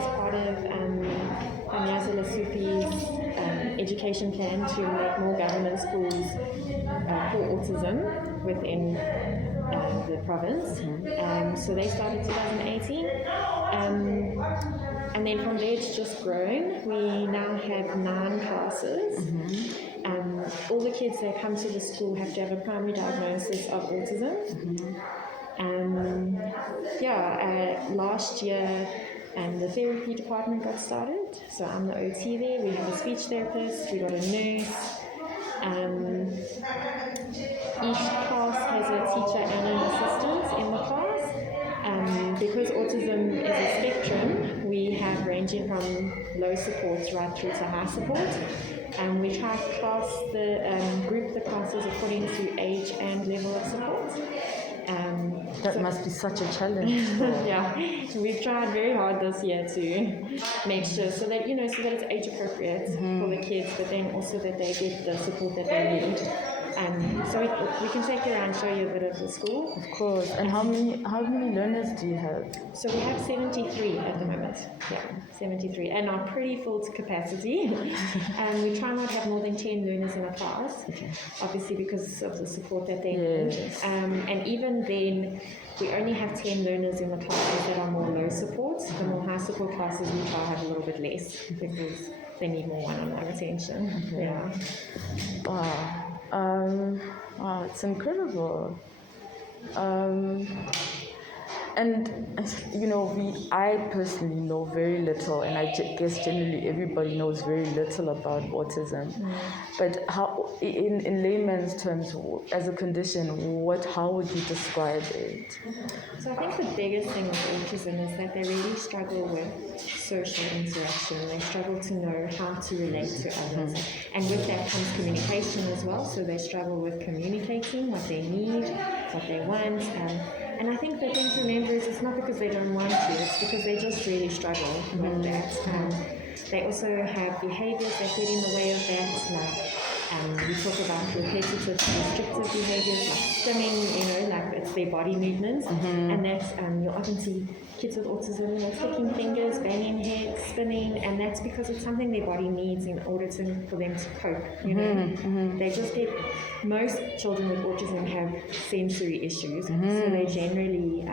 as part of Panyaza Lesupi's education plan to make more government schools for autism within the province. So they started 2018. And then from there it's just grown. We now have 9 classes. All the kids that come to the school have to have a primary diagnosis of autism. Last year the therapy department got started. So I'm the OT there. We have a speech therapist, we got a nurse. Each class has a teacher and an assistant in the class. Because autism is a spectrum, we have ranging from low supports right through to high support. We try to group the classes according to age and level of support. That must be such a challenge. Yeah, we've tried very hard this year to make sure so that it's age appropriate for the kids, but then also that they get the support that they need. So we can take you around and show you a bit of the school. Of course. And how many learners do you have? So we have 73 at the moment. Yeah, 73, and are pretty full to capacity. We try not to have more than 10 learners in a class, obviously because of the support that they need. And even then, we only have 10 learners in the classes that are more low support. The more high support classes we try to have a little bit less because they need more one-on-one attention. Yeah. Wow. It's incredible. I personally know very little, and I guess generally everybody knows very little about autism. But how, in layman's terms, as a condition, how would you describe it? So I think the biggest thing with autism is that they really struggle with social interaction. They struggle to know how to relate to others. And with that comes communication as well. So they struggle with communicating what they need, what they want. And I think the thing to remember is it's not because they don't want to, it's because they just really struggle with that. They also have behaviors that get in the way of that. We talk about repetitive, restrictive behaviors like stimming, like it's their body movements. And that's, you'll often see kids with autism, flicking fingers, banging heads, spinning, and that's because it's something their body needs in order for them to cope, They just most children with autism have sensory issues, so they generally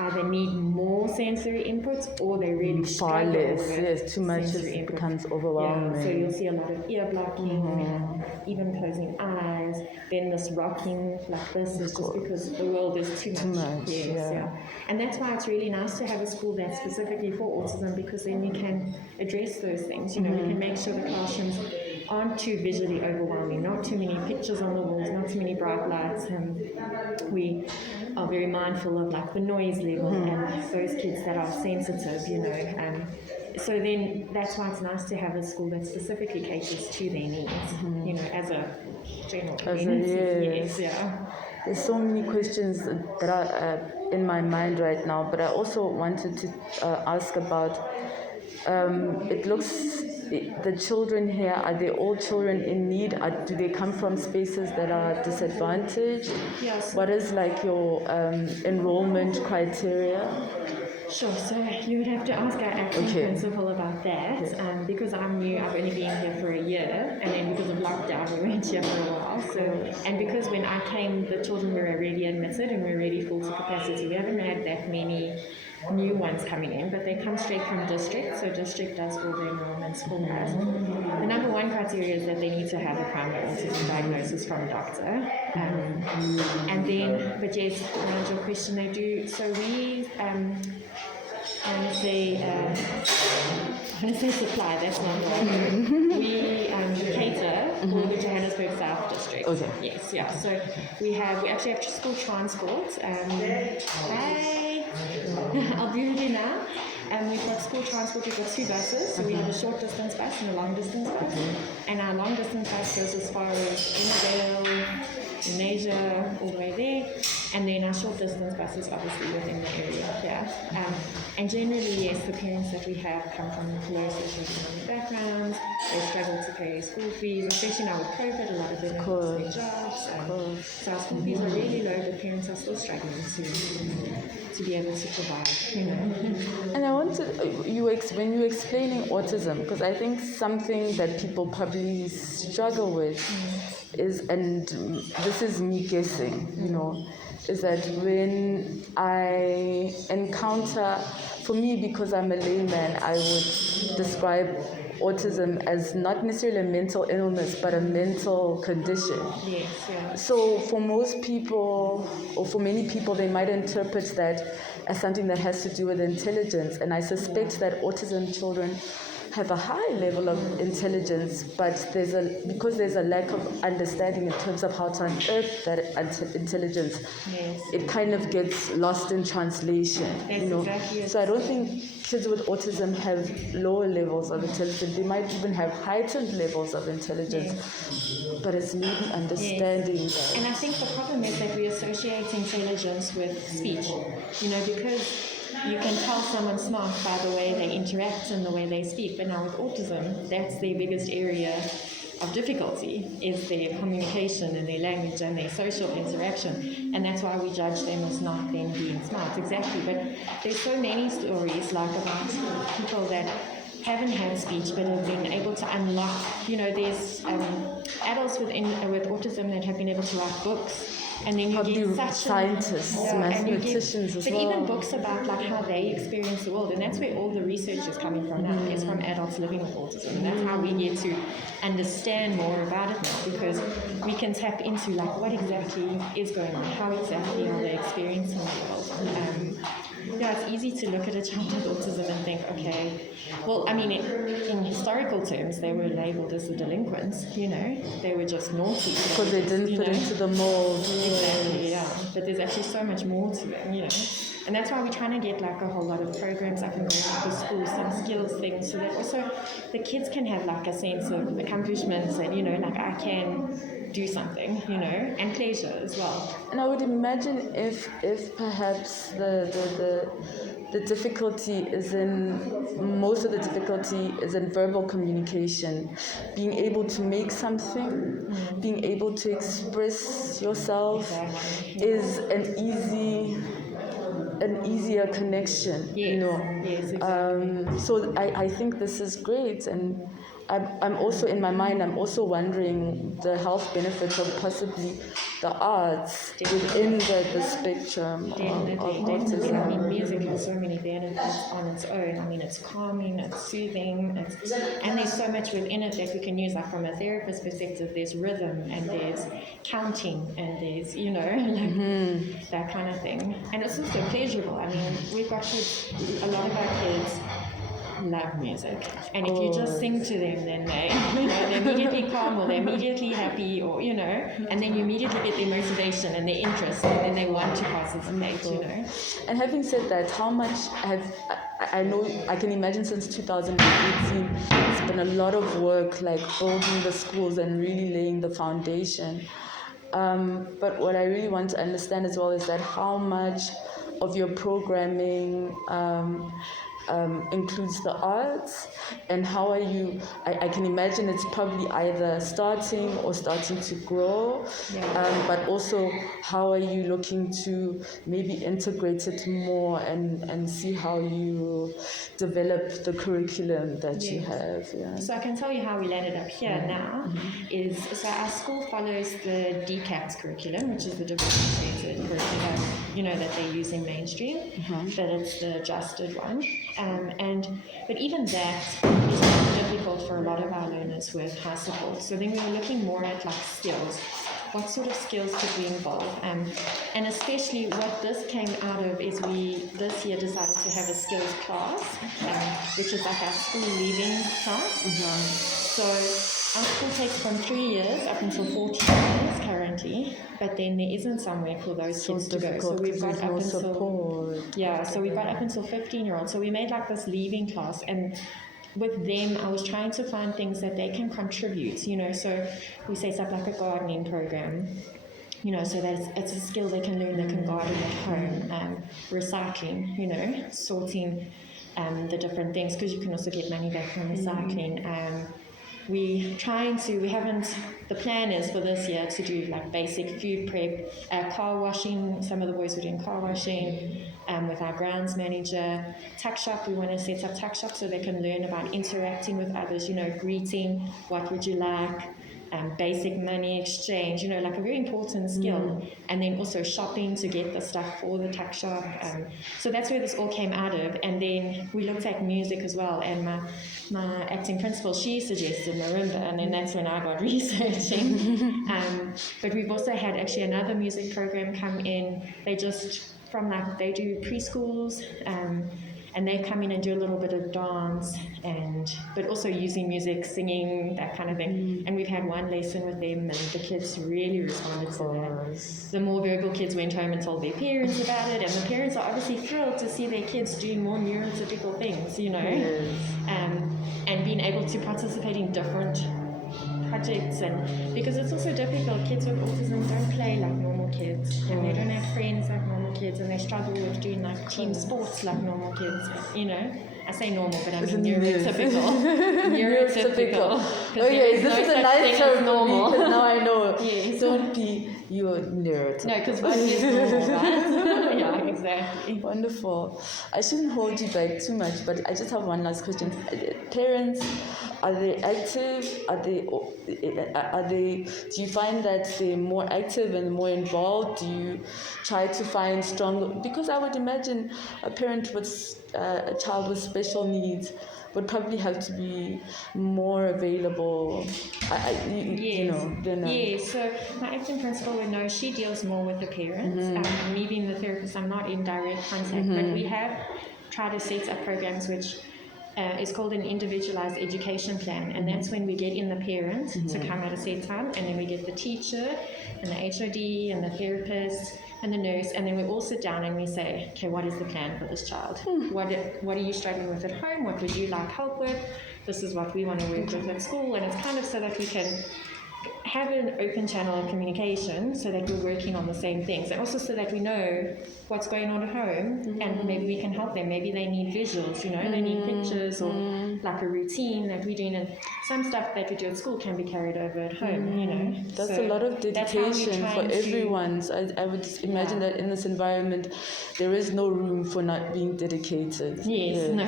either need more sensory inputs or they really struggle with too much becomes overwhelming. Yeah, so you'll see a lot of ear blocking, even closing eyes, then this rocking like this is just because the world is too much. And that's why it's really nice to have a school that's specifically for autism, because then you can address those things. We can make sure the classrooms aren't too visually overwhelming, not too many pictures on the walls, not too many bright lights. We are very mindful of like the noise level and those kids that are sensitive, so then that's why it's nice to have a school that specifically caters to their needs, as a general community. There's so many questions that are in my mind right now, but I also wanted to ask about, it looks, the children here, are they all children in need? Do they come from spaces that are disadvantaged? Yes. What is like your enrollment criteria? Sure, so you would have to ask our acting principal about that, because I'm new, I've only been here for a year, and then because of lockdown we went here for a while, and because when I came the children were already admitted and were already full to capacity. We haven't had that many new ones coming in, but they come straight from district, so district does all the enrollments for us. The number one criteria is that they need to have a primary autism diagnosis from a doctor, and then, but yes, around your question, they do, so we I want to say supply, that's not right. We cater for the Johannesburg South District. Yes, so we actually have school transport. I'll be with you now. We've got school transport, we've got 2 buses. So we have a short distance bus and a long distance bus. And our long distance bus goes as far as Innervale, Asia, all the way there. And then our short distance bus is obviously within the area here. And generally, yes, the parents that we have come from low socioeconomic backgrounds. They struggle to pay school fees, especially now with COVID. A lot of them have lost their jobs. So our school fees are really low, but parents are still struggling to to be able to provide, you know. And I want to, when you were explaining autism, because I think something that people probably struggle with is, and this is me guessing, you know, is that when I encounter, for me, because I'm a layman, I would describe autism as not necessarily a mental illness, but a mental condition. Yes, yeah. So for most people, or for many people, they might interpret that as something that has to do with intelligence. And I suspect that autism children have a high level of intelligence, but because there's a lack of understanding in terms of how to unearth that intelligence, Yes. it kind of gets lost in translation. That's you know. exactly it. So I don't think kids with autism have lower levels of intelligence. They might even have heightened levels of intelligence, but it's maybe understanding that. And I think the problem is that we associate intelligence with speech, you know, because you can tell someone's smart by the way they interact and the way they speak. But now with autism, that's their biggest area of difficulty, is their communication and their language and their social interaction. And that's why we judge them as not then being smart. Exactly. But there's so many stories like about people that haven't had speech but have been able to unlock, you know, there's adults with autism that have been able to write books. And then you Probably get such scientists, mathematicians as but well. even books about like how they experience the world, and that's where all the research is coming from now. It's from adults living with autism, and that's how we get to understand more about it now, because we can tap into like what exactly is going on, how exactly are they experiencing the world. Yeah, it's easy to look at a child with autism and think, okay, well, I mean, in historical terms, they were labeled as the delinquents, you know, they were just naughty. Because they didn't fit into the mold. Exactly, yeah. But there's actually so much more to them, you know. And that's why we're trying to get like a whole lot of programs up and going for schools, some skills things, so that also the kids can have like a sense of accomplishments and, you know, like I can do something, you know, and pleasure as well. And I would imagine if perhaps the difficulty is most of the difficulty is in verbal communication, being able to make something, being able to express yourself is an easier connection, Yes. you know. Yes, exactly. So I think this is great, and I'm also, in my mind, I'm also wondering the health benefits of possibly the arts within the spectrum of Definitely. I autism. mean, music has so many benefits on its own. I mean, it's calming, it's soothing, and there's so much within it that we can use. Like from a therapist perspective, there's rhythm and there's counting and there's, you know, like that kind of thing. And it's also pleasurable. I mean, we've got kids, a lot of our kids love music, and if you just sing to them, then they're immediately calm, or they're immediately happy, or you know, and then you immediately get their motivation and their interest, and then they want to participate, you know. And having said that, how much I know, I can imagine since 2018 it's been a lot of work, like building the schools and really laying the foundation, but what I really want to understand as well is that how much of your programming includes the arts, and how are you, I can imagine it's probably either starting to grow, but also how are you looking to maybe integrate it more and see how you develop the curriculum that you have. Yeah. So I can tell you how we landed up here now is, so our school follows the DCAPS curriculum, which is the differentiated curriculum, you know, that they use in mainstream, but it's the adjusted one. But even that is difficult for a lot of our learners with high support. So then we were looking more at like skills. What sort of skills could we involve? And especially what this came out of is we this year decided to have a skills class, which is like our school leaving class. So our school takes from 3 years up until 14 years currently, but then there isn't somewhere for those kids to go. So we've got up until so we've got up until 15-year-olds. So we made like this leaving class, and with them, I was trying to find things that they can contribute, you know, so we set up like a gardening program, you know, so that it's a skill they can learn. They can garden at home, recycling, you know, sorting the different things, because you can also get money back from recycling, the plan is for this year to do like basic food prep, car washing. Some of the boys were doing car washing with our grounds manager. Tuck shop, we want to set up tuck shop so they can learn about interacting with others, greeting, what would you like, basic money exchange, like a very important skill. And then also shopping to get the stuff for the tuck shop. So that's where this all came out of. And then we looked at music as well. And my acting principal, she suggested Marimba, and then that's when I got researching. But we've also had actually another music program come in. They do preschools, and they come in and do a little bit of dance, but also using music, singing, that kind of thing. And we've had one lesson with them, and the kids really responded to that. The more verbal kids went home and told their parents about it, and the parents are obviously thrilled to see their kids doing more neurotypical things, and being able to participate in different projects. And because it's also difficult, kids with autism don't play like normal kids, and they don't have friends like normal kids, and they struggle with doing like team sports like normal kids. I say normal, but I mean neurotypical. Neurotypical. Okay, this is a nice term normal. Now I know. Yes. Don't be your neurotypical. No, because what is normal, right? Yeah, exactly. Wonderful. I shouldn't hold you back too much, but I just have one last question. Parents, are they active? Do you find that they're more active and more involved? Do you try to find strong, because I would imagine a parent with a child with special needs would probably have to be more available. Yes, so my acting principal would know, she deals more with the parents. Me being the therapist, I'm not in direct contact, but we have tried to set up programs which is called an individualized education plan, and that's when we get in the parent to come at a set time, and then we get the teacher and the HOD and the therapist and the nurse, and then we all sit down and we say, okay, what is the plan for this child? What are you struggling with at home? What would you like help with? This is what we want to work with at school. And it's kind of so that we can have an open channel of communication so that we're working on the same things, and also so that we know what's going on at home, and maybe we can help them. Maybe they need visuals, they need pictures, or like a routine that we're doing, and some stuff that we do at school can be carried over at home. That's a lot of dedication for everyone. I would imagine that in this environment there is no room for not being dedicated. Yes. No.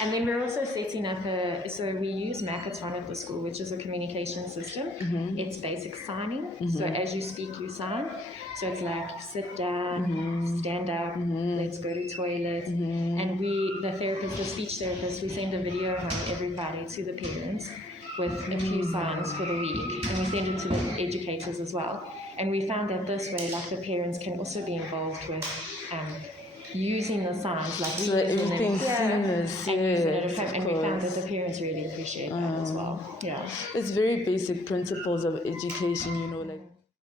And then we're also setting up so we use Makaton at the school, which is a communication system. It's basic signing. So as you speak, you sign. So it's like sit down, stand up, let's go to toilet. And the speech therapist, we send a video home every Friday to the parents with a few signs for the week, and we send it to the educators as well. And we found that this way, like, the parents can also be involved with using the signs, like so everything's seamless. And using it at home. And we found that the parents really appreciate that as well. Yeah. It's very basic principles of education, like